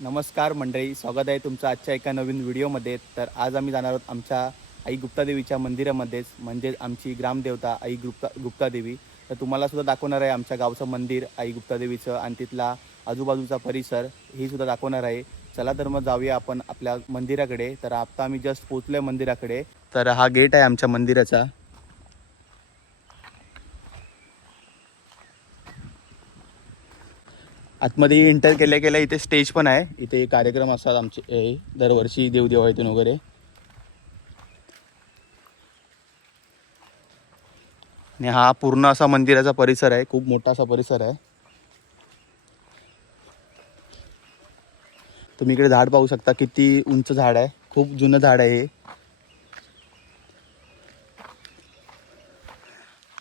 नमस्कार मंडळी, स्वागत आहे तुमचं आजच्या एका नवीन व्हिडिओमध्ये. तर आज आम्ही जाणार आहोत आमच्या आई गुप्तादेवीच्या मंदिरामध्येच, म्हणजेच आमची ग्रामदेवता आई गुप्तादेवी. तर तुम्हाला सुद्धा दाखवणार आहे आमच्या गावचं मंदिर आई गुप्तादेवीचं आणि तिथला आजूबाजूचा परिसर ही सुद्धा दाखवणार आहे. चला तर मग जाऊया आपण आपल्या मंदिराकडे. तर आता आम्ही जस्ट पोचलो आहे मंदिराकडे. तर हा गेट आहे आमच्या मंदिराचा. आतमध्ये एंटर केल्या केल्या इथे स्टेज पण आहे. इथे कार्यक्रम असतात आमचे दरवर्षी देवदेवाळीतून वगैरे. आणि हा पूर्ण असा मंदिराचा परिसर आहे, खूप मोठा असा परिसर आहे. तुम्ही इकडे झाड पाहू शकता, किती उंच झाड आहे, खूप जुनं झाड आहे हे.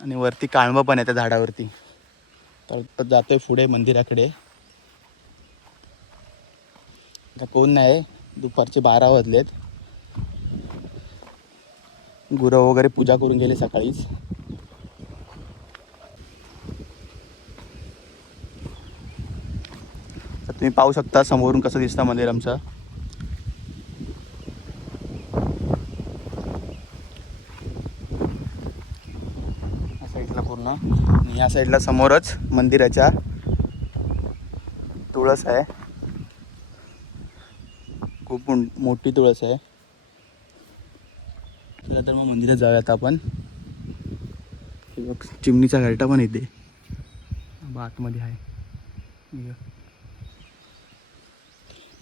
आणि वरती काळंबं पण आहे त्या झाडावरती. तर जातोय पुढे मंदिराकडे. आता कोण नाही, दुपारचे 12 वाजलेत. गुरं वगैरे पूजा करून गेले सकाळीच. तर तुम्ही पाहू शकता समोरून कसं दिसतं मंदिर आमचं. या साईडला पूर्ण, आणि या साईडला समोरच मंदिराच्या तुळस आहे. खूप मोठी तुळस आहे. चला तर मग मंदिरात जाऊया आता आपण. चिमणीचा घरटा पण येते आतमध्ये आहे.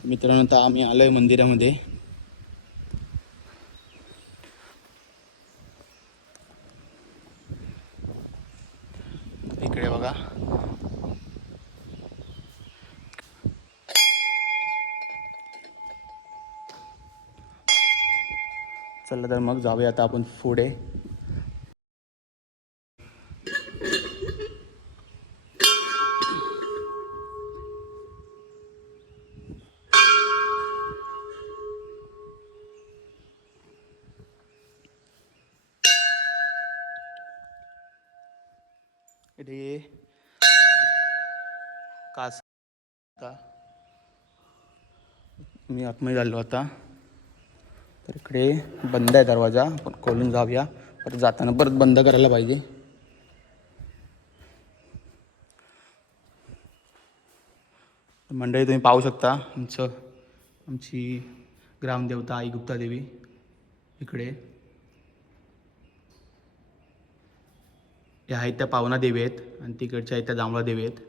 मित्रांनो, आता आम्ही आलोय मंदिरामध्ये. इकडे बघा, चला तर मग जाऊया आता आपण पुढे. इथे कास का मी आतमध्ये झालो आता. तर इकडे बंद आहे दरवाजा, आपण खोलून जाऊया. परत जाताना परत बंद करायला पाहिजे. मंडळी, तुम्ही पाहू शकता आमची ग्रामदेवता आई गुप्तादेवी इकडे. या आहेत त्या पावना देवी आहेत, आणि तिकडच्या आहेत त्या जांभळा देवी आहेत.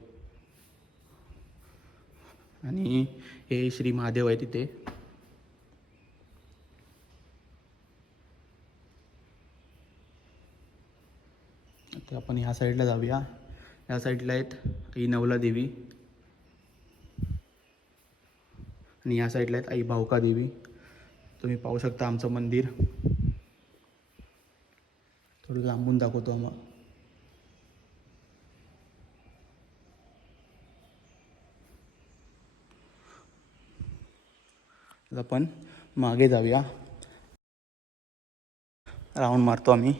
आणि हे श्री महादेव आहे तिथे. आता आपण ह्या साईडला जाऊया. ह्या साईडला आहेत आई नवला देवी, आणि ह्या साईडला आहेत आई भाऊका देवी. तुम्ही पाहू शकता आमचं मंदिर. थोडं लांबून दाखवतो आम्हाला. आपण मागे जाऊया, राऊंड मारतो आम्ही.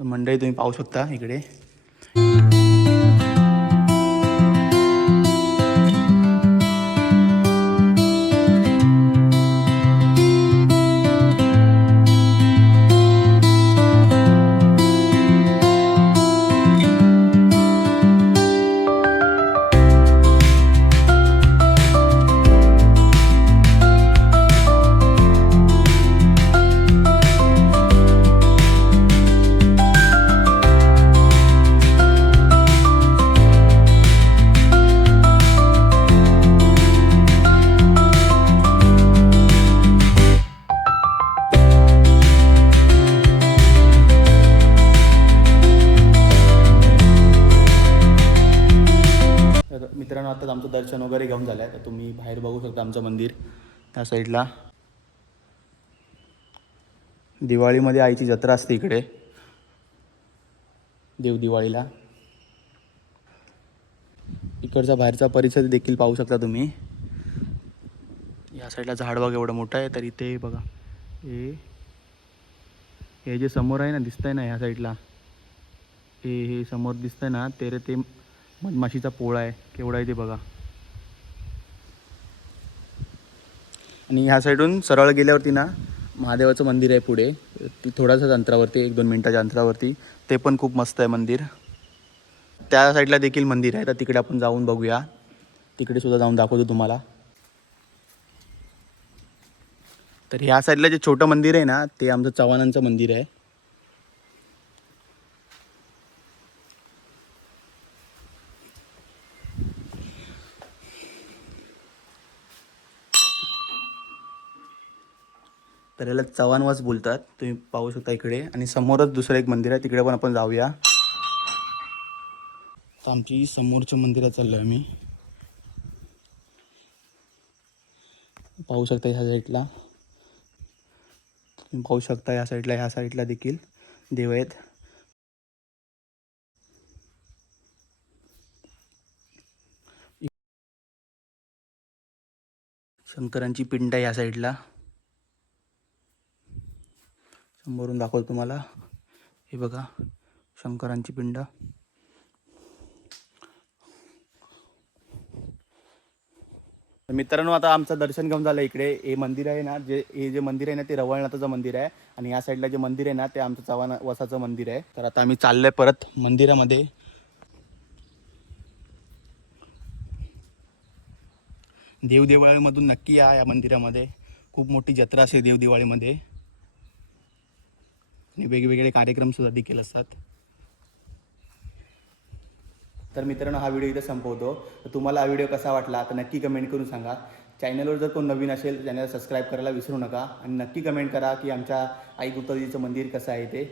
मंडळी, तुम्ही पाहू शकता इकडे मित्रांनो. आता आमचं दर्शन वगैरे घेऊन झालं आहे. तर तुम्ही बाहेर बघू शकता आमचं मंदिर त्या साईडला. दिवाळीमध्ये आईची जत्रा असते इकडे, देव दिवाळीला. इकडचा बाहेरचा परिसर देखील पाहू शकता तुम्ही. या साईडला झाड बघा एवढं मोठं आहे, तर इथे बघा हे हे जे समोर आहे ना, दिसतंय ना ह्या साईडला, हे समोर दिसतंय ना, ते मधमाशीचा पोळा आहे, केवढा आहे ते बघा. आणि ह्या साईडून सरळ गेल्यावरती ना महादेवाचं मंदिर आहे पुढे, ती थोड्याशाच अंतरावरती, 1-2 मिनिटाच्या अंतरावरती. ते पण खूप मस्त आहे मंदिर. त्या साईडला देखील मंदिर आहे, तर तिकडे आपण जाऊन बघूया. तिकडे सुद्धा जाऊन दाखवतो तुम्हाला. तर ह्या साईडला जे छोटं मंदिर आहे ना, ते आमचं चव्हाणांचं मंदिर आहे. तर याला चव्हाणवास बोलतात, तुम्ही पाहू शकता इकडे. आणि समोरच दुसरं एक मंदिर आहे, तिकडे पण आपण जाऊया. तर आमची समोरच्या मंदिरात चाललो आहे आम्ही. पाहू शकता ह्या साईडला, तुम्ही पाहू शकता ह्या साईडला देखील देव आहेत. शंकरांची पिंड आहे ह्या साईडला, समोरून दाखवतो तुम्हाला. हे बघा शंकरांची पिंड. तर मित्रांनो, आता आमचं दर्शन घेऊन झालं. इकडे हे मंदिर आहे ना, हे जे मंदिर आहे ना, ते रवळनाथाचं मंदिर आहे. आणि या साईडला जे मंदिर आहे ना, ते आमचं चव्हाण वसाचं मंदिर आहे. तर आता आम्ही चाललोय परत मंदिरामध्ये. देवदिवाळीमधून नक्की या मंदिरामध्ये. खूप मोठी जत्रा असते देवदिवाळीमध्ये, आणि वेगवेगळे कार्यक्रम सुद्धा देखील असतात. तर मित्रांनो, हा व्हिडिओ इथे संपवतो. तर तुम्हाला हा व्हिडिओ कसा वाटला तर नक्की कमेंट करून सांगा. चॅनलवर जर कोण नवीन असेल, चॅनल सबस्क्राईब करायला विसरू नका. आणि नक्की कमेंट करा की आमच्या आई गुप्ताजीचं मंदिर कसं आहे ते.